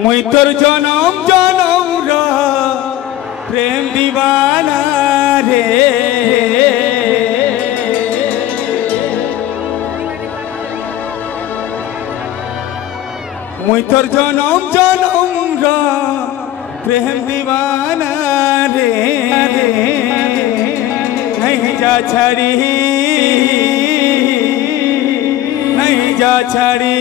मुई तोर जनम जनम प्रेम दीवाना रे मुई तोर जनम जनम प्रेम दीवाना रे नहीं जा छाड़ी नहीं जा छाड़ी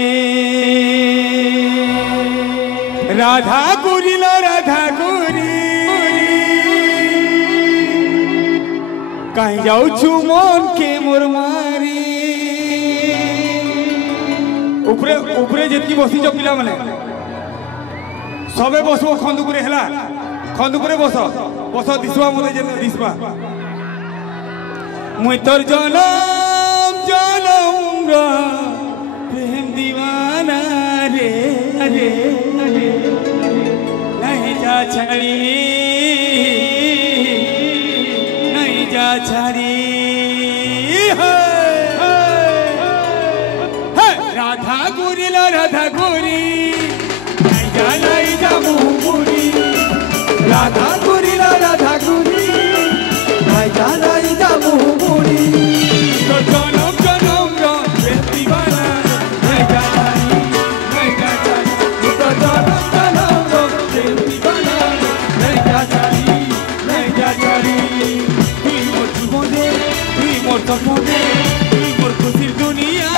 राधा गुरी ला राधा गुरी कहीं जाऊ छु मन के मोर मारी उपरे उपरे जितकी बसी जो पिला माने सबे बसबो खंदुकुरे हला खंदुकुरे बस बस दिसवा मते जे दिसवा मुई तोर जनम जनम प्रेम दीवाना रे रे नहीं जा छड़ी नहीं जा छड़ी राधा गोरी ला राधा गोरी नहीं जा मुहुरी राधा गोरी ला राधा गोरी नहीं जा मुहुरी तो जनम जनम प्रेम दीवाना नहीं जा नहीं जा तो जनम जनम प्रेम दीवाना नहीं जा नहीं जा तुई मोर जीवने तुई मोर सपने तुई मोर खुशिर दुनिया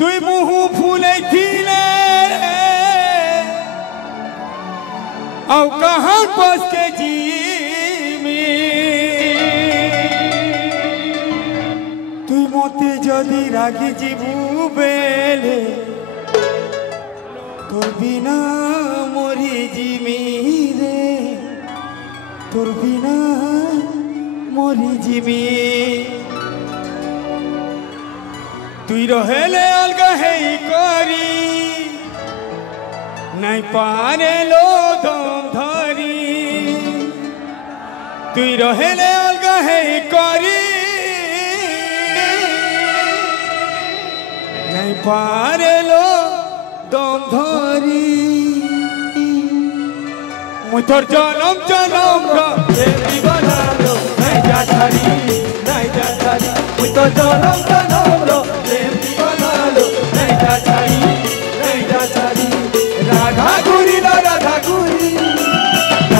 तुई मुहु फूले थीले औ कहाँ बस के जी तुई मोते जदि रागी जीवू बेले तोर बिना मोरी जिमी रे तोर बिना मोरी जिमी तुई रहेले अलगा है करी नहीं पारे लो दम धरी तुई रहेले अलगा है करी नहीं पारे लो दम धरी मुई तोर जनम जनम दीवाना लो नहीं जा छाड़ी नहीं जा छाड़ी मुई तोर जनम जनम राधा गुरी ला राधा गुरी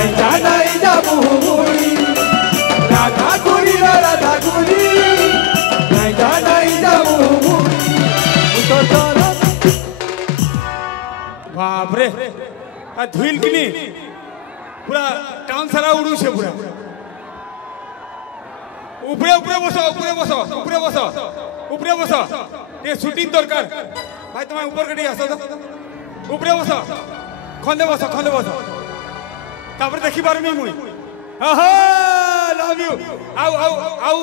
नहीं जा मुहुरी राधा गुरी ला राधा गुरी नहीं जा मुहुरी बाप रे धुल किनी पूरा टाउन सारा उड़ू छे पूरा উপরে উপরে বসো উপরে বসো উপরে বসো উপরে বসো এ শুটিং দরকার ভাই তোমার উপর কেটে আসো তো উপরে বসো खंदे बस तापर देखी पारमी मुई आहा लव यू आउ आउ आउ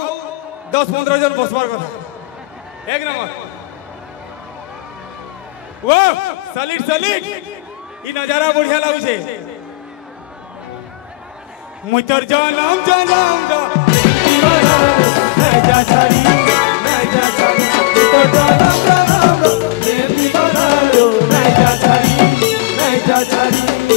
10-15 जन बसबार कथा एक नंबर वाह सलिट ई नजारा बढ़िया लागु छे मुई तोर जनम दा जा छाड़ी तोर जनम दा प्रेम दीवाना रो जा छाड़ी